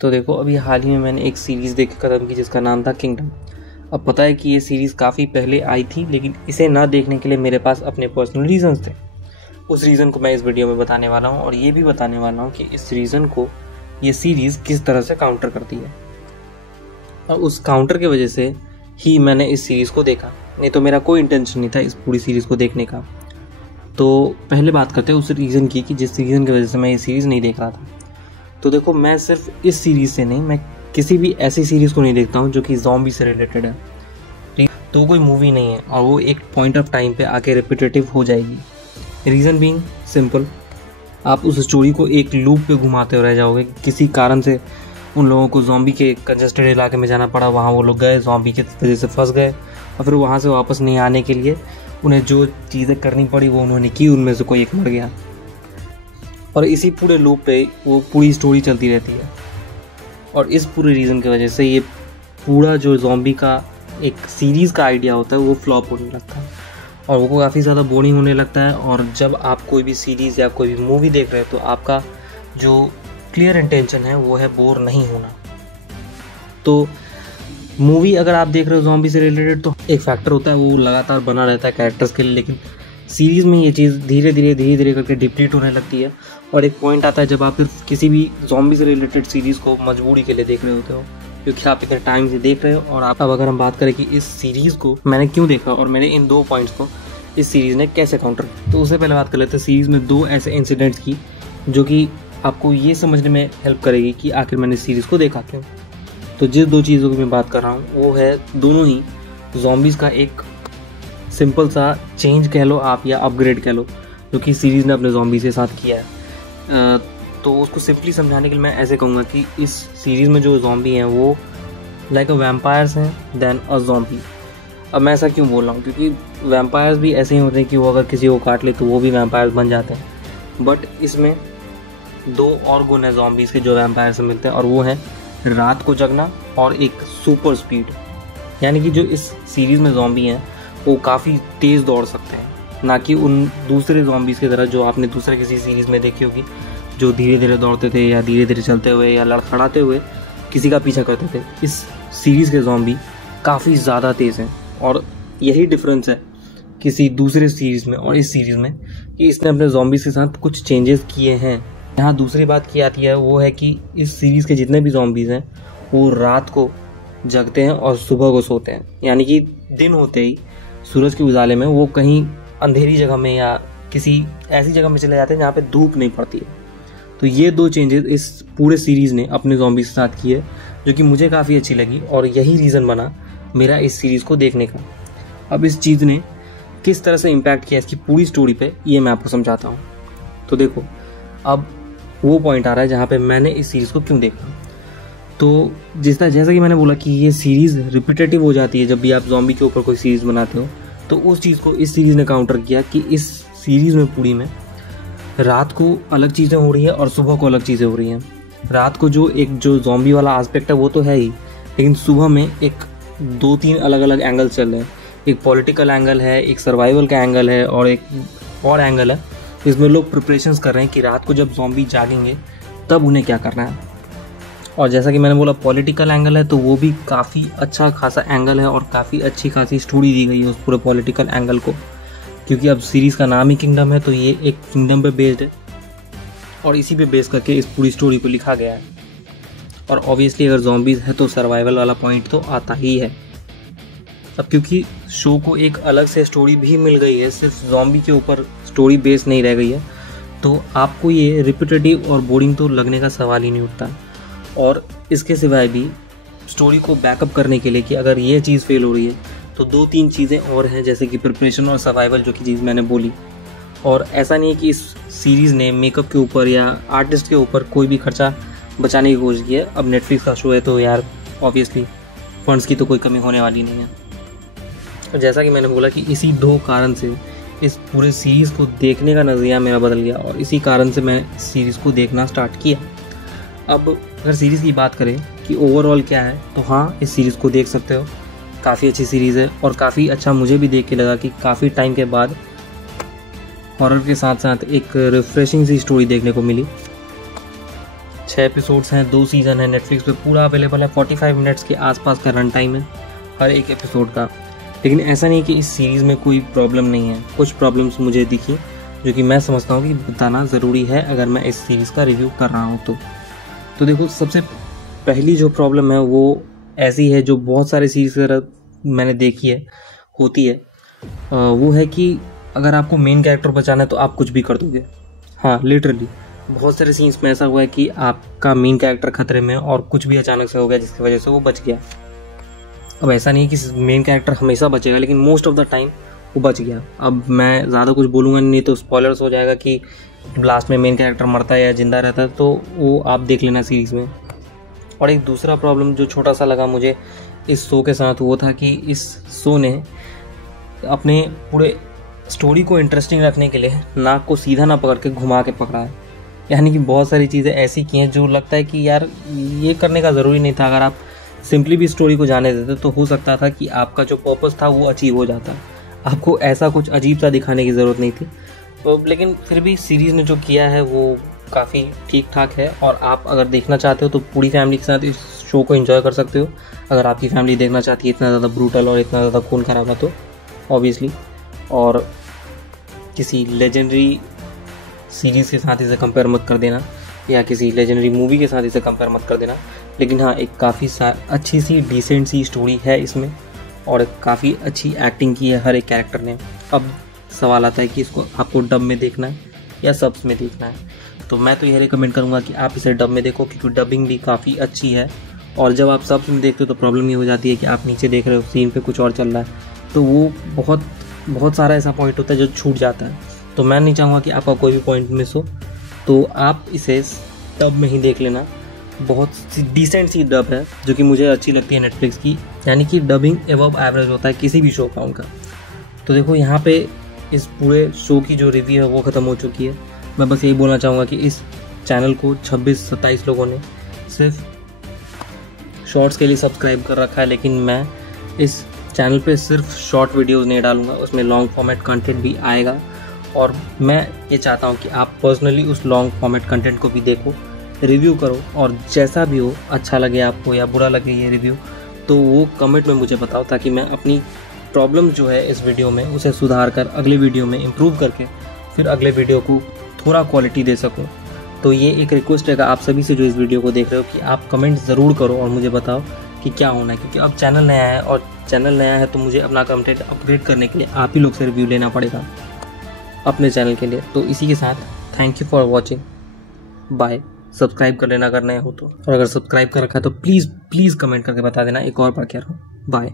तो देखो, अभी हाल ही में मैंने एक सीरीज़ देख के ख़त्म की जिसका नाम था किंगडम। अब पता है कि ये सीरीज़ काफ़ी पहले आई थी, लेकिन इसे ना देखने के लिए मेरे पास अपने पर्सनल रीज़न्स थे। उस रीज़न को मैं इस वीडियो में बताने वाला हूँ और ये भी बताने वाला हूँ कि इस रीज़न को ये सीरीज़ किस तरह से काउंटर करती है, और उस काउंटर की वजह से ही मैंने इस सीरीज़ को देखा। नहीं तो मेरा कोई इंटेंशन नहीं था इस पूरी सीरीज़ को देखने का। तो पहले बात करते हैं उस रीज़न की कि जिस रीज़न की वजह से मैं ये सीरीज़ नहीं देख रहा था। तो देखो, मैं सिर्फ इस सीरीज़ से नहीं, मैं किसी भी ऐसी सीरीज़ को नहीं देखता हूँ जो कि ज़ॉम्बी से रिलेटेड है। ठीक, तो कोई मूवी नहीं है और वो एक पॉइंट ऑफ टाइम पे आके रिपीटेटिव हो जाएगी। रीज़न बीइंग सिंपल, आप उस स्टोरी को एक लूप पे घुमाते रह जाओगे। किसी कारण से उन लोगों को ज़ॉम्बी के कंजेस्टेड इलाके में जाना पड़ा, वहाँ वो लोग गए, ज़ॉम्बी की वजह से फंस गए, और फिर वहाँ से वापस नहीं आने के लिए उन्हें जो चीज़ें करनी पड़ी वो उन्होंने की, उनमें से कोई एक मर गया, और इसी पूरे लूप पे वो पूरी स्टोरी चलती रहती है। और इस पूरे रीज़न की वजह से ये पूरा जो ज़ॉम्बी का एक सीरीज़ का आइडिया होता है वो फ्लॉप होने लगता है और वो काफ़ी ज़्यादा बोरिंग होने लगता है। और जब आप कोई भी सीरीज़ या कोई भी मूवी देख रहे हैं तो आपका जो क्लियर इंटेंशन है वो है बोर नहीं होना। तो मूवी अगर आप देख रहे हो ज़ॉम्बी से रिलेटेड तो एक फैक्टर होता है, वो लगातार बना रहता है कैरेक्टर्स के लिए, लेकिन सीरीज़ में ये चीज़ धीरे धीरे करके डिप्लीट होने लगती है। और एक पॉइंट आता है जब आप सिर्फ किसी भी ज़ॉम्बी से रिलेटेड सीरीज़ को मजबूरी के लिए देख रहे होते हो, क्योंकि आप इतने टाइम से देख रहे हो। और आप अब अगर हम बात करें कि इस सीरीज़ को मैंने क्यों देखा और मैंने इन 2 पॉइंट्स को इस सीरीज़ ने कैसे काउंटर किया, तो उससे पहले बात कर लेते हैं सीरीज़ में 2 ऐसे इंसिडेंट्स की जो कि आपको ये समझने में हेल्प करेगी कि आखिर मैंने इस सीरीज़ को देखा क्यों। तो जिस 2 चीज़ों की मैं बात कर रहा हूँ वो है दोनों ही ज़ॉम्बीज़ का एक सिंपल सा चेंज कह लो आप, या अपग्रेड कह लो, जो कि सीरीज़ ने अपने ज़ॉम्बीज़ के साथ किया है। तो उसको सिंपली समझाने के लिए मैं ऐसे कहूँगा कि इस सीरीज़ में जो ज़ॉम्बी हैं वो लाइक अ वैम्पायर्स हैं देन अ ज़ॉम्बी। अब मैं ऐसा क्यों बोल रहा हूँ, क्योंकि वैम्पायर्स भी ऐसे ही होते हैं कि वो अगर किसी को काट ले तो वो भी वैम्पायर्स बन जाते हैं। बट इसमें 2 और गुण हैं ज़ॉम्बीज़ के जो वैम्पायर से मिलते हैं, और वो है रात को जगना और एक सुपर स्पीड। यानी कि जो इस सीरीज़ में ज़ॉम्बी हैं वो काफ़ी तेज़ दौड़ सकते हैं, ना कि उन दूसरे ज़ॉम्बीज़ की तरह जो आपने दूसरे किसी सीरीज़ में देखी होगी, जो धीरे धीरे दौड़ते थे या धीरे धीरे चलते हुए या लड़खड़ाते हुए किसी का पीछा करते थे। इस सीरीज़ के ज़ॉम्बी काफ़ी ज़्यादा तेज़ हैं, और यही डिफरेंस है किसी दूसरे सीरीज़ में और इस सीरीज़ में, कि इसने अपने ज़ॉम्बीज़ के साथ कुछ चेंजेस किए हैं। यहाँ दूसरी बात की आती है वो है कि इस सीरीज़ के जितने भी ज़ॉम्बीज़ हैं वो रात को जगते हैं और सुबह को सोते हैं। यानी कि दिन होते ही सूरज के उजाले में वो कहीं अंधेरी जगह में या किसी ऐसी जगह में चले जाते हैं जहाँ पे धूप नहीं पड़ती है। तो ये 2 चेंजेस इस पूरे सीरीज़ ने अपने ज़ॉम्बीज़ के साथ किए, जो कि मुझे काफ़ी अच्छी लगी, और यही रीज़न बना मेरा इस सीरीज़ को देखने का। अब इस चीज़ ने किस तरह से इम्पैक्ट किया इसकी पूरी स्टोरी पे, ये मैं आपको समझाता हूँ। तो देखो, अब वो पॉइंट आ रहा है जहाँ पे मैंने इस सीरीज़ को क्यों देखा। तो जैसा कि मैंने बोला कि ये सीरीज़ रिपीटेटिव हो जाती है जब भी आप ज़ॉम्बी के ऊपर कोई सीरीज़ बनाते हो, तो उस चीज़ को इस सीरीज़ ने काउंटर किया कि इस सीरीज़ में पूरी में रात को अलग चीज़ें हो रही हैं और सुबह को अलग चीज़ें हो रही हैं। रात को जो ज़ॉम्बी वाला एस्पेक्ट है वो तो है ही, लेकिन सुबह में एक 2-3 अलग अलग एंगल चल रहे हैं। एक पॉलिटिकल एंगल है, एक सर्वाइवल का एंगल है, और एक और एंगल है इसमें लोग प्रिपरेशंस कर रहे हैं कि रात को जब ज़ॉम्बी जागेंगे तब उन्हें क्या करना है। और जैसा कि मैंने बोला पॉलिटिकल एंगल है, तो वो भी काफ़ी अच्छा खासा एंगल है और काफ़ी अच्छी खासी स्टोरी दी गई है उस पूरे पॉलिटिकल एंगल को, क्योंकि अब सीरीज़ का नाम ही किंगडम है, तो ये एक किंगडम पे बेस्ड है और इसी पे बेस करके इस पूरी स्टोरी को लिखा गया है। और ऑब्वियसली अगर ज़ॉम्बीज़ है तो सर्वाइवल वाला पॉइंट तो आता ही है। अब क्योंकि शो को एक अलग से स्टोरी भी मिल गई है, सिर्फ ज़ॉम्बी के ऊपर स्टोरी बेस नहीं रह गई है, तो आपको ये रिपीटेटिव और बोरिंग तो लगने का सवाल ही नहीं उठता। और इसके सिवाय भी स्टोरी को बैकअप करने के लिए कि अगर ये चीज़ फेल हो रही है तो 2-3 चीज़ें और हैं, जैसे कि प्रिपरेशन और सर्वाइवल, जो कि चीज़ मैंने बोली। और ऐसा नहीं है कि इस सीरीज़ ने मेकअप के ऊपर या आर्टिस्ट के ऊपर कोई भी खर्चा बचाने की कोशिश की है। अब नेटफ्लिक्स का शो है तो यार ऑब्वियसली फंड्स की तो कोई कमी होने वाली नहीं है। और जैसा कि मैंने बोला कि इसी 2 कारण से इस पूरे सीरीज़ को देखने का नज़रिया मेरा बदल गया, और इसी कारण से मैं इस सीरीज़ को देखना स्टार्ट किया। अब अगर सीरीज़ की बात करें कि ओवरऑल क्या है, तो हाँ, इस सीरीज़ को देख सकते हो, काफ़ी अच्छी सीरीज़ है। और काफ़ी अच्छा मुझे भी देख के लगा कि काफ़ी टाइम के बाद हॉरर के साथ साथ एक रिफ्रेशिंग सी स्टोरी देखने को मिली। 6 एपिसोड्स हैं, 2 सीज़न है, नेटफ्लिक्स पे पूरा अवेलेबल है। 45 मिनट्स के आसपास का रन टाइम है हर एक एपिसोड का। लेकिन ऐसा नहीं कि इस सीरीज़ में कोई प्रॉब्लम नहीं है, कुछ प्रॉब्लम्स मुझे दिखी जो कि मैं समझता हूँ कि बताना ज़रूरी है अगर मैं इस सीरीज़ का रिव्यू कर रहा हूँ तो देखो, सबसे पहली जो प्रॉब्लम है वो ऐसी है जो बहुत सारे सीरीज़ मैंने देखी है होती है, वो है कि अगर आपको मेन कैरेक्टर बचाना है तो आप कुछ भी कर दोगे। हाँ, लिटरली बहुत सारे सीन्स में ऐसा हुआ है कि आपका मेन कैरेक्टर खतरे में और कुछ भी अचानक से हो गया जिसकी वजह से वो बच गया। अब ऐसा नहीं है कि मेन कैरेक्टर हमेशा बचेगा, लेकिन मोस्ट ऑफ द टाइम वो बच गया। अब मैं ज़्यादा कुछ बोलूँगा नहीं तो स्पॉयलर्स हो जाएगा कि लास्ट में मेन कैरेक्टर मरता है या जिंदा रहता है, तो वो आप देख लेना सीरीज़ में। और एक दूसरा प्रॉब्लम जो छोटा सा लगा मुझे इस शो के साथ वो था कि इस शो ने अपने पूरे स्टोरी को इंटरेस्टिंग रखने के लिए नाक को सीधा ना पकड़ के घुमा के पकड़ा है। यानी कि बहुत सारी चीज़ें ऐसी की हैं जो लगता है कि यार ये करने का ज़रूरी नहीं था। अगर आप सिंपली भी स्टोरी को जाने देते तो हो सकता था कि आपका जो पर्पस था वो अचीव हो जाता। आपको ऐसा कुछ अजीब सा दिखाने की ज़रूरत नहीं थी। तो लेकिन फिर भी सीरीज़ ने जो किया है वो काफ़ी ठीक ठाक है, और आप अगर देखना चाहते हो तो पूरी फैमिली के साथ इस शो को एंजॉय कर सकते हो। अगर आपकी फैमिली देखना चाहती है इतना ज़्यादा ब्रूटल और इतना ज़्यादा खून खराबा तो ऑब्वियसली, और किसी लेजेंडरी सीरीज़ के साथ इसे कंपेयर मत कर देना या किसी लेजेंडरी मूवी के साथ इसे कंपेयर मत कर देना। लेकिन हाँ, एक काफ़ी अच्छी सी डिसेंट सी स्टोरी है इसमें, और काफ़ी अच्छी एक्टिंग की है हर एक कैरेक्टर ने। अब सवाल आता है कि इसको आपको डब में देखना है या सब्स में देखना है। तो मैं तो यह रिकमेंड करूँगा कि आप इसे डब में देखो, क्योंकि डबिंग भी काफ़ी अच्छी है। और जब आप सब्स में देखते हो तो प्रॉब्लम ये हो जाती है कि आप नीचे देख रहे हो, सीन पे कुछ और चल रहा है, तो वो बहुत सारा ऐसा पॉइंट होता है जो छूट जाता है। तो मैं नहीं चाहूँगा कि आपका कोई भी पॉइंट मिस हो, तो आप इसे डब में ही देख लेना। बहुत डिसेंट सी डब है जो कि मुझे अच्छी लगती है नेटफ्लिक्स की, यानी कि डबिंग एबव एवरेज होता है किसी भी शो का उनका। तो देखो, यहाँ पे इस पूरे शो की जो रिव्यू है वो ख़त्म हो चुकी है। मैं बस यही बोलना चाहूँगा कि इस चैनल को 26-27 लोगों ने सिर्फ शॉर्ट्स के लिए सब्सक्राइब कर रखा है, लेकिन मैं इस चैनल पे सिर्फ शॉर्ट वीडियोज़ नहीं डालूँगा, उसमें लॉन्ग फॉर्मेट कंटेंट भी आएगा। और मैं ये चाहता हूँ कि आप पर्सनली उस लॉन्ग फॉर्मेट कंटेंट को भी देखो, रिव्यू करो, और जैसा भी हो, अच्छा लगे आपको या बुरा लगे ये रिव्यू, तो वो कमेंट में मुझे बताओ, ताकि मैं अपनी प्रॉब्लम जो है इस वीडियो में उसे सुधार कर अगले वीडियो में इम्प्रूव करके फिर अगले वीडियो को थोड़ा क्वालिटी दे सकूँ। तो ये एक रिक्वेस्ट है आप सभी से जो इस वीडियो को देख रहे हो कि आप कमेंट ज़रूर करो और मुझे बताओ कि क्या होना है, क्योंकि अब चैनल नया है, और चैनल नया है तो मुझे अपना कंटेंट अपग्रेड करने के लिए आप ही लोग से रिव्यू लेना पड़ेगा अपने चैनल के लिए। तो इसी के साथ thank you for watching, bye. Subscribe कर लेना अगर नए हो तो, और अगर सब्सक्राइब कर रखा है तो प्लीज़ कमेंट करके बता देना एक और बार कह रहा हूँ। बाय।